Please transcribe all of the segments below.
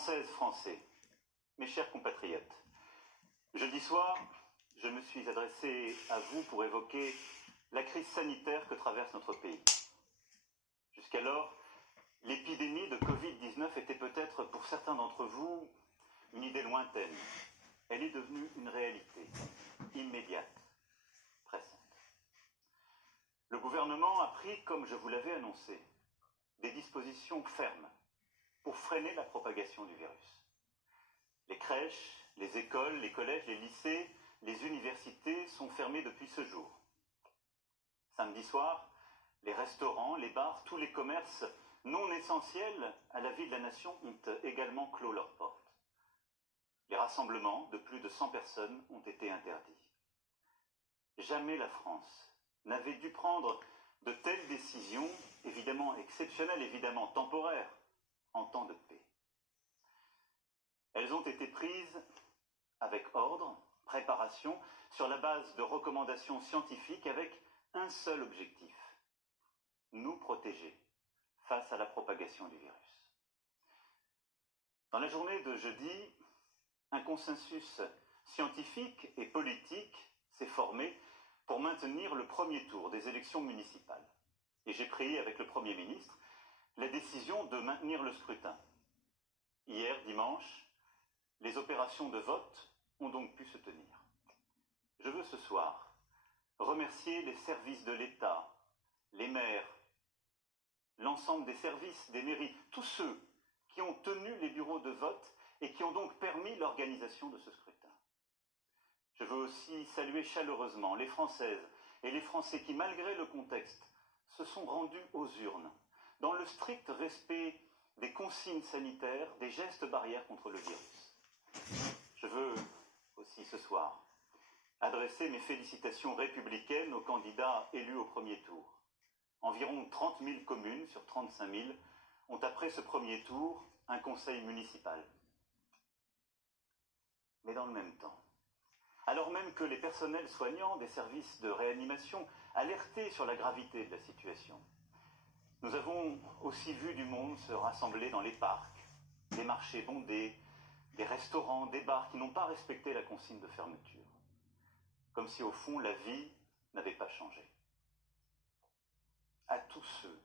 Françaises, Français, mes chers compatriotes, jeudi soir, je me suis adressé à vous pour évoquer la crise sanitaire que traverse notre pays. Jusqu'alors, l'épidémie de Covid-19 était peut-être pour certains d'entre vous une idée lointaine. Elle est devenue une réalité, immédiate, pressante. Le gouvernement a pris, comme je vous l'avais annoncé, des dispositions fermes pour freiner la propagation du virus. Les crèches, les écoles, les collèges, les lycées, les universités sont fermés depuis ce jour. Samedi soir, les restaurants, les bars, tous les commerces non essentiels à la vie de la nation ont également clos leurs portes. Les rassemblements de plus de 100 personnes ont été interdits. Jamais la France n'avait dû prendre de telles décisions, évidemment exceptionnelles, évidemment temporaires, en temps de paix. Elles ont été prises avec ordre, préparation, sur la base de recommandations scientifiques avec un seul objectif: nous protéger face à la propagation du virus. Dans la journée de jeudi, un consensus scientifique et politique s'est formé pour maintenir le premier tour des élections municipales. Et j'ai pris avec le Premier ministre la décision de maintenir le scrutin. Hier, dimanche, les opérations de vote ont donc pu se tenir. Je veux ce soir remercier les services de l'État, les maires, l'ensemble des services, des mairies, tous ceux qui ont tenu les bureaux de vote et qui ont donc permis l'organisation de ce scrutin. Je veux aussi saluer chaleureusement les Françaises et les Français qui, malgré le contexte, se sont rendus aux urnes, dans le strict respect des consignes sanitaires, des gestes barrières contre le virus. Je veux aussi ce soir adresser mes félicitations républicaines aux candidats élus au premier tour. Environ 30 000 communes sur 35 000 ont, après ce premier tour, un conseil municipal. Mais dans le même temps, alors même que les personnels soignants des services de réanimation alertaient sur la gravité de la situation, nous avons aussi vu du monde se rassembler dans les parcs, des marchés bondés, des restaurants, des bars qui n'ont pas respecté la consigne de fermeture. Comme si au fond la vie n'avait pas changé. À tous ceux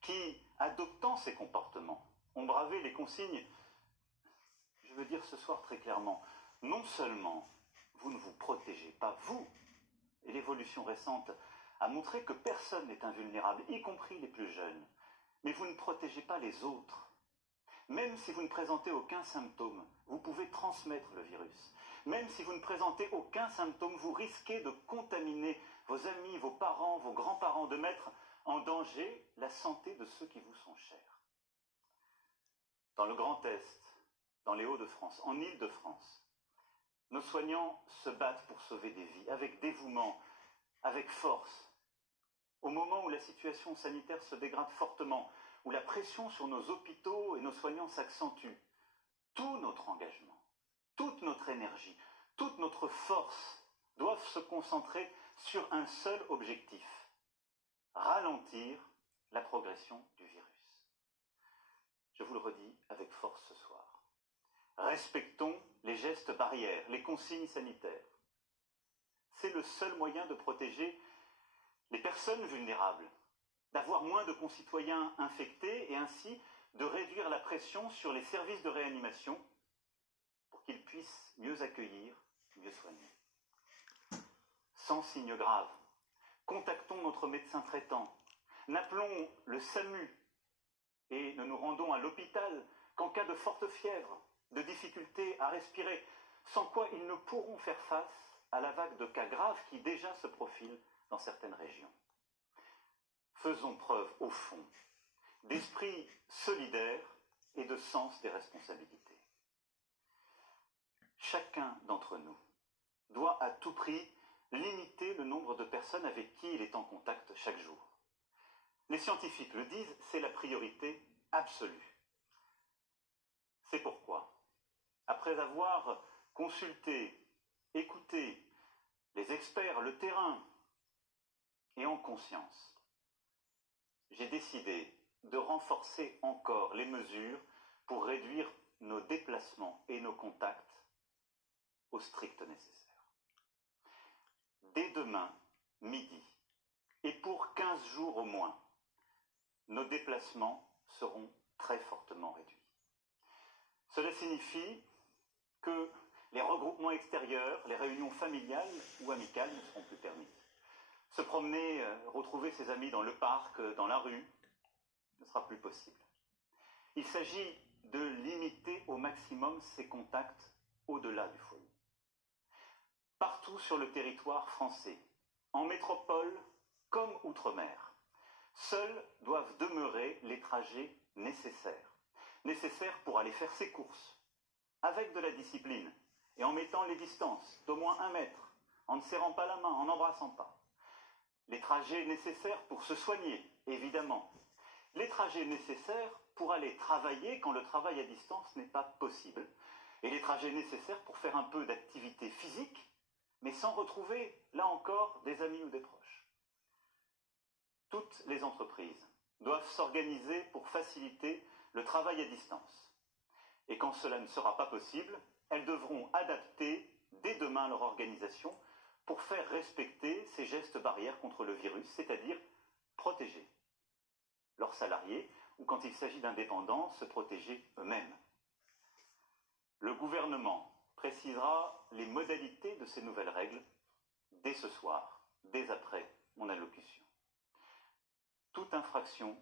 qui, adoptant ces comportements, ont bravé les consignes, je veux dire ce soir très clairement, non seulement vous ne vous protégez pas, vous, et l'évolution récente a montré que personne n'est invulnérable, y compris les plus jeunes, mais vous ne protégez pas les autres. Même si vous ne présentez aucun symptôme, vous pouvez transmettre le virus. Même si vous ne présentez aucun symptôme, vous risquez de contaminer vos amis, vos parents, vos grands-parents, de mettre en danger la santé de ceux qui vous sont chers. Dans le Grand Est, dans les Hauts-de-France, en Île-de-France, nos soignants se battent pour sauver des vies, avec dévouement, avec force. Au moment où la situation sanitaire se dégrade fortement, où la pression sur nos hôpitaux et nos soignants s'accentue, tout notre engagement, toute notre énergie, toute notre force doivent se concentrer sur un seul objectif: ralentir la progression du virus. Je vous le redis avec force ce soir. Respectons les gestes barrières, les consignes sanitaires. C'est le seul moyen de protéger les personnes vulnérables, d'avoir moins de concitoyens infectés et ainsi de réduire la pression sur les services de réanimation pour qu'ils puissent mieux accueillir, mieux soigner. Sans signe grave, contactons notre médecin traitant, n'appelons le SAMU et ne nous rendons à l'hôpital qu'en cas de forte fièvre, de difficultés à respirer, sans quoi ils ne pourront faire face à la vague de cas graves qui déjà se profile dans certaines régions. Faisons preuve, au fond, d'esprit solidaire et de sens des responsabilités. Chacun d'entre nous doit à tout prix limiter le nombre de personnes avec qui il est en contact chaque jour. Les scientifiques le disent, c'est la priorité absolue. C'est pourquoi, après avoir consulté, écouté les experts, le terrain, et en conscience, j'ai décidé de renforcer encore les mesures pour réduire nos déplacements et nos contacts au strict nécessaire. Dès demain, midi, et pour 15 jours au moins, nos déplacements seront très fortement réduits. Cela signifie que les regroupements extérieurs, les réunions familiales ou amicales ne seront plus permis. Se promener, retrouver ses amis dans le parc, dans la rue, ne sera plus possible. Il s'agit de limiter au maximum ces contacts au-delà du foyer. Partout sur le territoire français, en métropole comme outre-mer, seuls doivent demeurer les trajets nécessaires. Nécessaires pour aller faire ses courses, avec de la discipline, et en mettant les distances d'au moins 1 mètre, en ne serrant pas la main, en n'embrassant pas. Les trajets nécessaires pour se soigner, évidemment. Les trajets nécessaires pour aller travailler quand le travail à distance n'est pas possible. Et les trajets nécessaires pour faire un peu d'activité physique, mais sans retrouver, là encore, des amis ou des proches. Toutes les entreprises doivent s'organiser pour faciliter le travail à distance. Et quand cela ne sera pas possible, elles devront adapter dès demain leur organisation pour faire respecter ces gestes barrières contre le virus, c'est-à-dire protéger leurs salariés ou, quand il s'agit d'indépendants, se protéger eux-mêmes. Le gouvernement précisera les modalités de ces nouvelles règles dès ce soir, dès après mon allocution. Toute infraction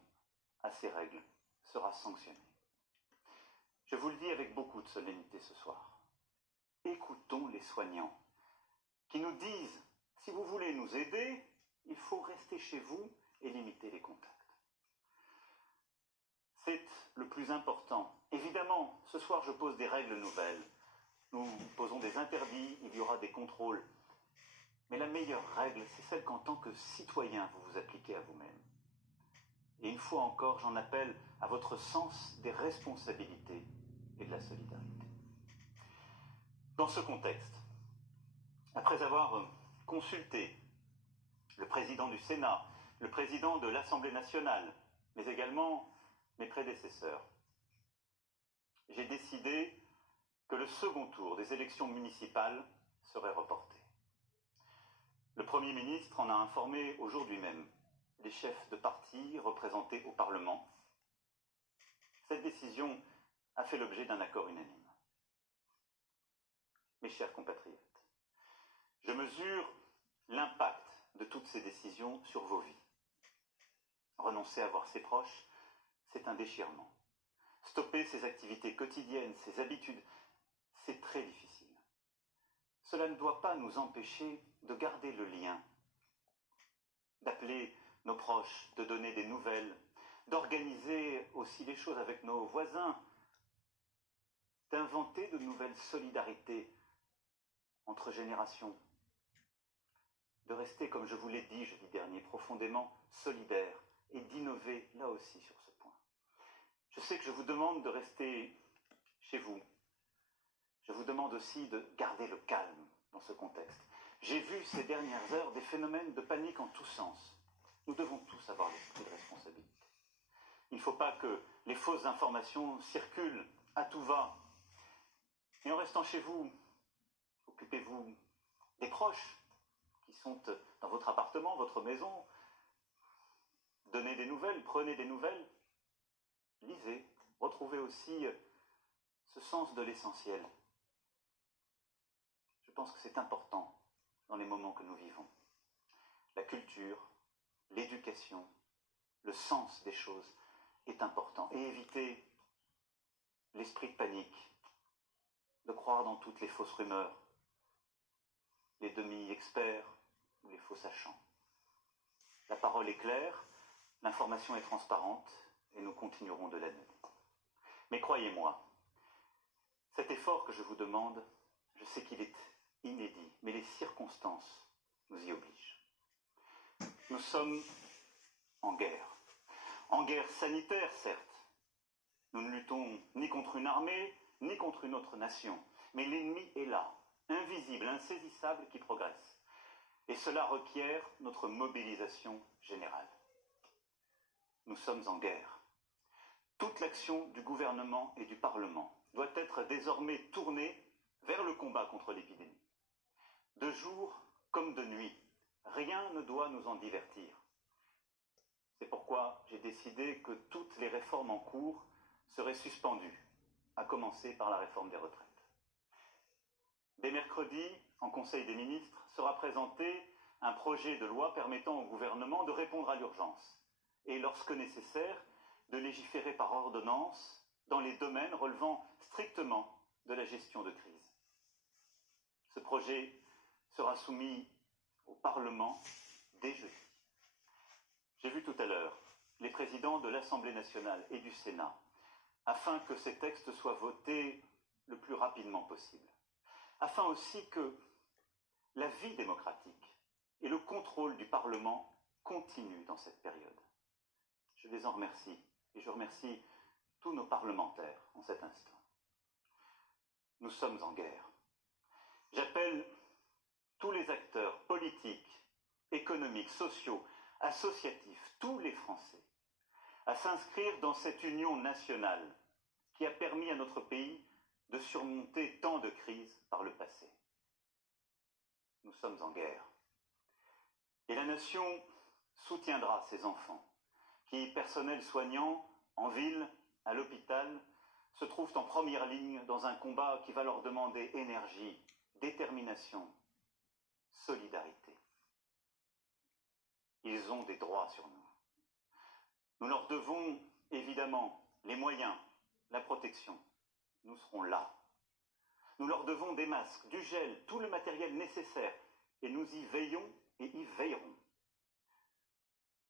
à ces règles sera sanctionnée. Je vous le dis avec beaucoup de solennité ce soir. Écoutons les soignants qui nous disent, si vous voulez nous aider, il faut rester chez vous et limiter les contacts. C'est le plus important. Évidemment, ce soir je pose des règles nouvelles. Nous posons des interdits, il y aura des contrôles. Mais la meilleure règle, c'est celle qu'en tant que citoyen, vous vous appliquez à vous-même. Et une fois encore, j'en appelle à votre sens des responsabilités et de la solidarité. Dans ce contexte, après avoir consulté le président du Sénat, le président de l'Assemblée nationale, mais également mes prédécesseurs, j'ai décidé que le second tour des élections municipales serait reporté. Le Premier ministre en a informé aujourd'hui même les chefs de parti représentés au Parlement. Cette décision a fait l'objet d'un accord unanime. Mes chers compatriotes, je mesure l'impact de toutes ces décisions sur vos vies. Renoncer à voir ses proches, c'est un déchirement. Stopper ses activités quotidiennes, ses habitudes, c'est très difficile. Cela ne doit pas nous empêcher de garder le lien, d'appeler nos proches, de donner des nouvelles, d'organiser aussi les choses avec nos voisins, d'inventer de nouvelles solidarités entre générations, de rester, comme je vous l'ai dit jeudi dernier, profondément solidaires et d'innover là aussi sur ce point. Je sais que je vous demande de rester chez vous. Je vous demande aussi de garder le calme dans ce contexte. J'ai vu ces dernières heures des phénomènes de panique en tous sens. Nous devons tous avoir l'esprit de responsabilité. Il ne faut pas que les fausses informations circulent à tout va. Et en restant chez vous, occupez-vous des proches qui sont dans votre appartement, votre maison. Donnez des nouvelles, prenez des nouvelles. Lisez, retrouvez aussi ce sens de l'essentiel. Je pense que c'est important dans les moments que nous vivons. La culture, l'éducation, le sens des choses est important. Et éviter l'esprit de panique, de croire dans toutes les fausses rumeurs, les demi-experts ou les faux sachants. La parole est claire, l'information est transparente et nous continuerons de la donner. Mais croyez-moi, cet effort que je vous demande, je sais qu'il est inédit, mais les circonstances nous y obligent. Nous sommes en guerre sanitaire certes. Nous ne luttons ni contre une armée, ni contre une autre nation, mais l'ennemi est là, invisible, insaisissable, qui progresse. Et cela requiert notre mobilisation générale. Nous sommes en guerre. Toute l'action du gouvernement et du Parlement doit être désormais tourné vers le combat contre l'épidémie. De jour comme de nuit, rien ne doit nous en divertir. C'est pourquoi j'ai décidé que toutes les réformes en cours seraient suspendues, à commencer par la réforme des retraites. Dès mercredi, en Conseil des ministres, sera présenté un projet de loi permettant au gouvernement de répondre à l'urgence et, lorsque nécessaire, de légiférer par ordonnance dans les domaines relevant strictement de la gestion de crise. Ce projet sera soumis au Parlement dès jeudi. J'ai vu tout à l'heure les présidents de l'Assemblée nationale et du Sénat afin que ces textes soient votés le plus rapidement possible, afin aussi que la vie démocratique et le contrôle du Parlement continuent dans cette période. Je les en remercie et je remercie tous nos parlementaires en cet instant. Nous sommes en guerre. J'appelle tous les acteurs politiques, économiques, sociaux, associatifs, tous les Français, à s'inscrire dans cette union nationale qui a permis à notre pays de surmonter tant de crises par le passé. Nous sommes en guerre. Et la nation soutiendra ses enfants, qui, personnel soignant, en ville, à l'hôpital, se trouvent en première ligne dans un combat qui va leur demander énergie, détermination, solidarité. Ils ont des droits sur nous. Nous leur devons évidemment les moyens, la protection. Nous serons là. Nous leur devons des masques, du gel, tout le matériel nécessaire, et nous y veillons et y veillerons.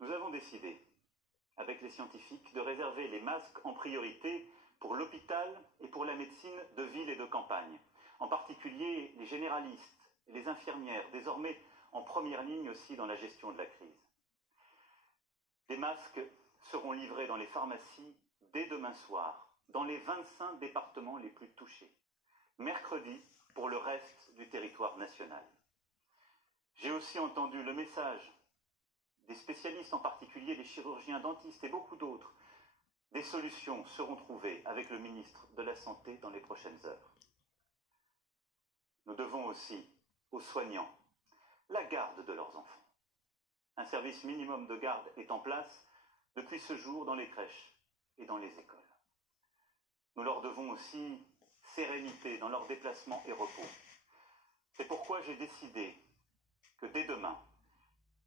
Nous avons décidé, avec les scientifiques, de réserver les masques en priorité pour l'hôpital et pour la médecine de ville et de campagne, en particulier les généralistes et les infirmières, désormais en première ligne aussi dans la gestion de la crise. Les masques seront livrés dans les pharmacies dès demain soir, dans les 25 départements les plus touchés, mercredi pour le reste du territoire national. J'ai aussi entendu le message des spécialistes, en particulier des chirurgiens dentistes et beaucoup d'autres. Des solutions seront trouvées avec le ministre de la Santé dans les prochaines heures. Nous devons aussi aux soignants la garde de leurs enfants. Un service minimum de garde est en place depuis ce jour dans les crèches et dans les écoles. Nous leur devons aussi sérénité dans leurs déplacements et repos. C'est pourquoi j'ai décidé que dès demain,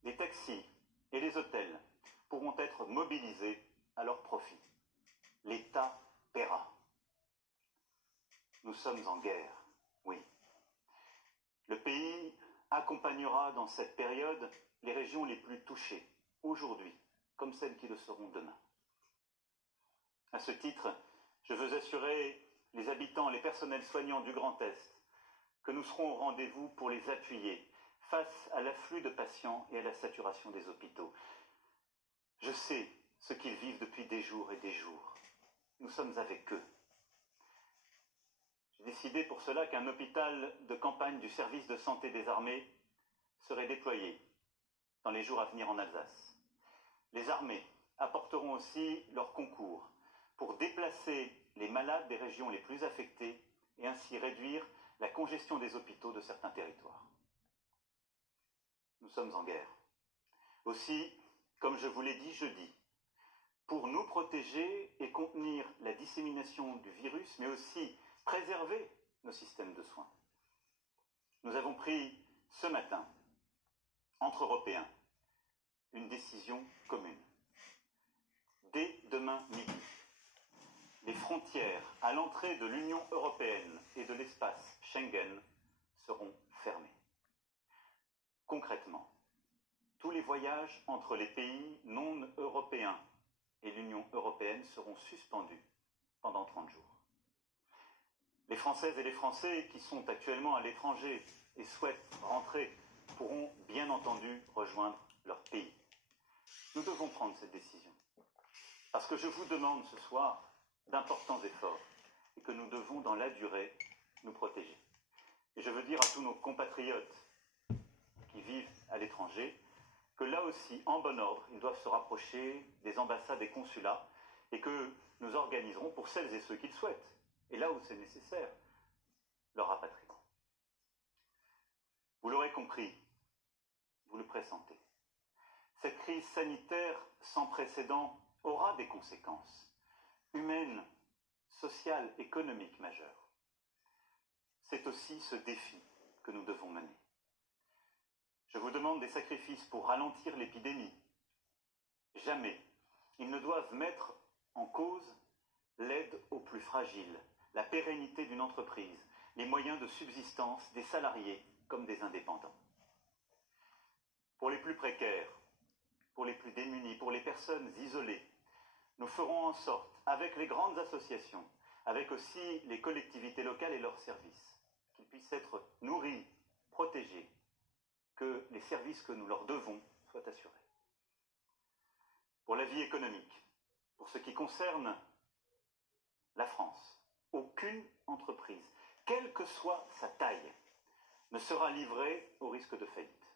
les taxis et les hôtels pourront être mobilisés à leur profit. L'État paiera. Nous sommes en guerre, oui. Le pays accompagnera dans cette période les régions les plus touchées, aujourd'hui, comme celles qui le seront demain. À ce titre, je veux assurer les habitants, les personnels soignants du Grand Est, que nous serons au rendez-vous pour les appuyer face à l'afflux de patients et à la saturation des hôpitaux. Je sais ce qu'ils vivent depuis des jours et des jours. Nous sommes avec eux. J'ai décidé pour cela qu'un hôpital de campagne du service de santé des armées serait déployé dans les jours à venir en Alsace. Les armées apporteront aussi leur concours pour déplacer les malades des régions les plus affectées et ainsi réduire la congestion des hôpitaux de certains territoires. Nous sommes en guerre. Aussi, comme je vous l'ai dit jeudi, pour nous protéger et contenir la dissémination du virus, mais aussi préserver nos systèmes de soins. Nous avons pris ce matin, entre Européens, une décision commune. Dès demain midi, les frontières à l'entrée de l'Union européenne et de l'espace Schengen seront fermées. Concrètement, tous les voyages entre les pays non européens et l'Union européenne seront suspendus pendant 30 jours. Les Françaises et les Français qui sont actuellement à l'étranger et souhaitent rentrer pourront bien entendu rejoindre leur pays. Nous devons prendre cette décision parce que je vous demande ce soir d'importants efforts et que nous devons dans la durée nous protéger. Et je veux dire à tous nos compatriotes qui vivent à l'étranger que là aussi, en bon ordre, ils doivent se rapprocher des ambassades et consulats et que nous organiserons, pour celles et ceux qui le souhaitent, et là où c'est nécessaire, leur rapatriement. Vous l'aurez compris, vous le pressentez. Cette crise sanitaire sans précédent aura des conséquences humaines, sociales, économiques majeures. C'est aussi ce défi que nous devons mener. Je vous demande des sacrifices pour ralentir l'épidémie. Jamais ils ne doivent mettre en cause l'aide aux plus fragiles, la pérennité d'une entreprise, les moyens de subsistance des salariés comme des indépendants. Pour les plus précaires, pour les plus démunis, pour les personnes isolées, nous ferons en sorte, avec les grandes associations, avec aussi les collectivités locales et leurs services, qu'ils puissent être nourris, protégés, que les services que nous leur devons soient assurés. Pour la vie économique, pour ce qui concerne la France, aucune entreprise, quelle que soit sa taille, ne sera livrée au risque de faillite.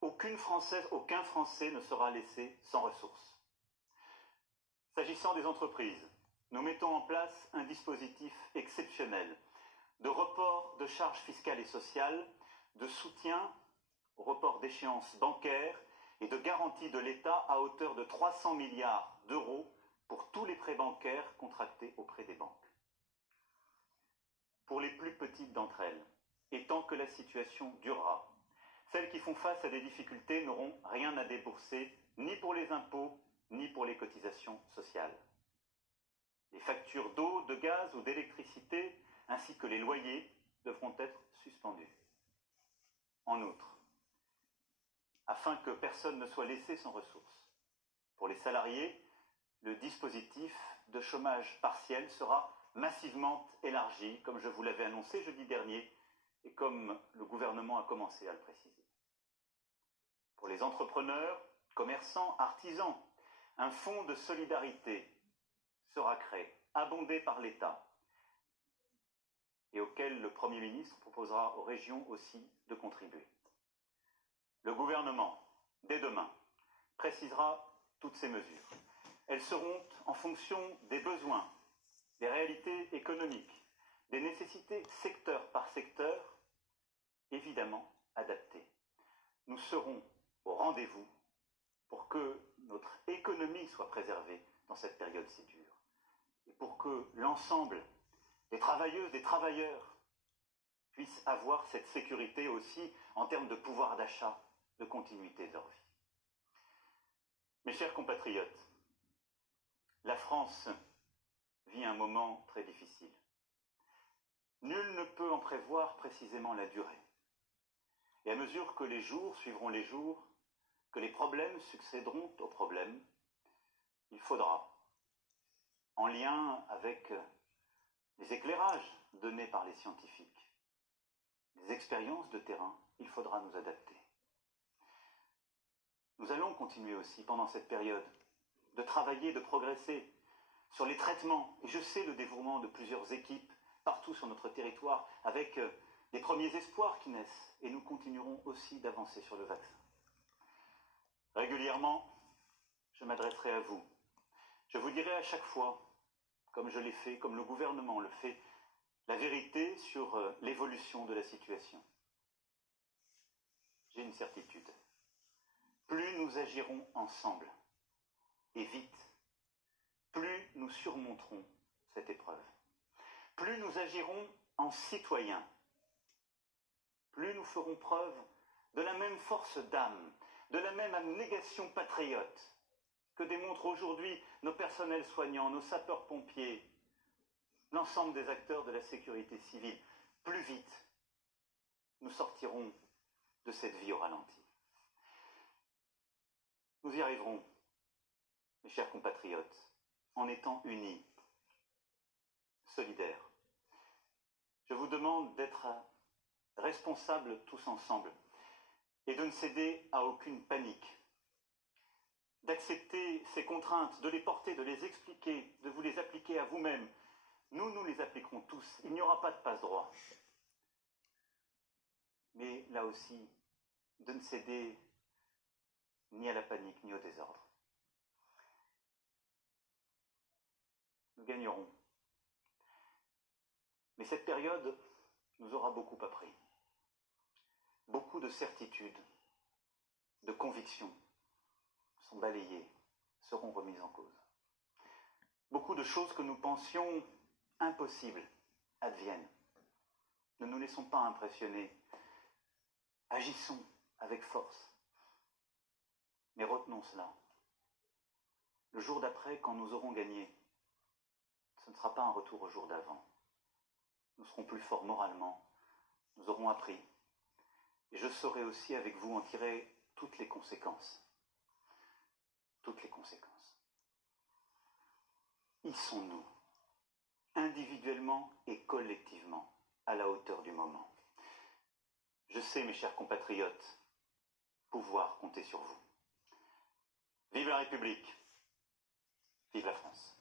Aucune Française, aucun Français ne sera laissé sans ressources. S'agissant des entreprises, nous mettons en place un dispositif exceptionnel de report de charges fiscales et sociales, de soutien au report d'échéances bancaires et de garantie de l'État à hauteur de 300 milliards d'euros pour tous les prêts bancaires contractés auprès des banques. Pour les plus petites d'entre elles, et tant que la situation durera, celles qui font face à des difficultés n'auront rien à débourser, ni pour les impôts, ni pour les cotisations sociales. Les factures d'eau, de gaz ou d'électricité, ainsi que les loyers, devront être suspendus. En outre, afin que personne ne soit laissé sans ressources, pour les salariés, le dispositif de chômage partiel sera massivement élargi, comme je vous l'avais annoncé jeudi dernier, et comme le gouvernement a commencé à le préciser. Pour les entrepreneurs, commerçants, artisans, un fonds de solidarité sera créé, abondé par l'État, et auquel le Premier ministre proposera aux régions aussi de contribuer. Le gouvernement, dès demain, précisera toutes ces mesures. Elles seront en fonction des besoins, des réalités économiques, des nécessités secteur par secteur, évidemment adaptées. Nous serons au rendez-vous pour que notre économie soit préservée dans cette période si dure et pour que l'ensemble des travailleuses, des travailleurs puissent avoir cette sécurité aussi en termes de pouvoir d'achat, de continuité de leur vie. Mes chers compatriotes, la France vit un moment très difficile. Nul ne peut en prévoir précisément la durée. Et à mesure que les jours suivront les jours, que les problèmes succéderont aux problèmes, il faudra, en lien avec les éclairages donnés par les scientifiques, les expériences de terrain, il faudra nous adapter. Nous allons continuer aussi, pendant cette période, de travailler, de progresser sur les traitements. Et je sais le dévouement de plusieurs équipes partout sur notre territoire, avec des premiers espoirs qui naissent. Et nous continuerons aussi d'avancer sur le vaccin. Régulièrement, je m'adresserai à vous. Je vous dirai à chaque fois, comme je l'ai fait, comme le gouvernement le fait, la vérité sur l'évolution de la situation. J'ai une certitude. Plus nous agirons ensemble, et vite, plus nous surmonterons cette épreuve. Plus nous agirons en citoyens, plus nous ferons preuve de la même force d'âme, de la même abnégation patriote que démontrent aujourd'hui nos personnels soignants, nos sapeurs-pompiers, l'ensemble des acteurs de la sécurité civile. Plus vite, nous sortirons de cette vie au ralenti. Nous y arriverons, mes chers compatriotes, en étant unis, solidaires. Je vous demande d'être responsables tous ensemble et de ne céder à aucune panique, d'accepter ces contraintes, de les porter, de les expliquer, de vous les appliquer à vous-même. Nous les appliquerons tous. Il n'y aura pas de passe-droit. Mais là aussi, de ne céder ni à la panique, ni au désordre. Nous gagnerons. Mais cette période nous aura beaucoup appris. Beaucoup de certitudes, de convictions sont balayées, seront remises en cause. Beaucoup de choses que nous pensions impossibles adviennent. Ne nous laissons pas impressionner. Agissons avec force. Mais retenons cela. Le jour d'après, quand nous aurons gagné, ce ne sera pas un retour au jour d'avant. Nous serons plus forts moralement, nous aurons appris. Et je saurai aussi avec vous en tirer toutes les conséquences. Toutes les conséquences. Y sont-nous, individuellement et collectivement, à la hauteur du moment? Je sais, mes chers compatriotes, pouvoir compter sur vous. Vive la République, vive la France.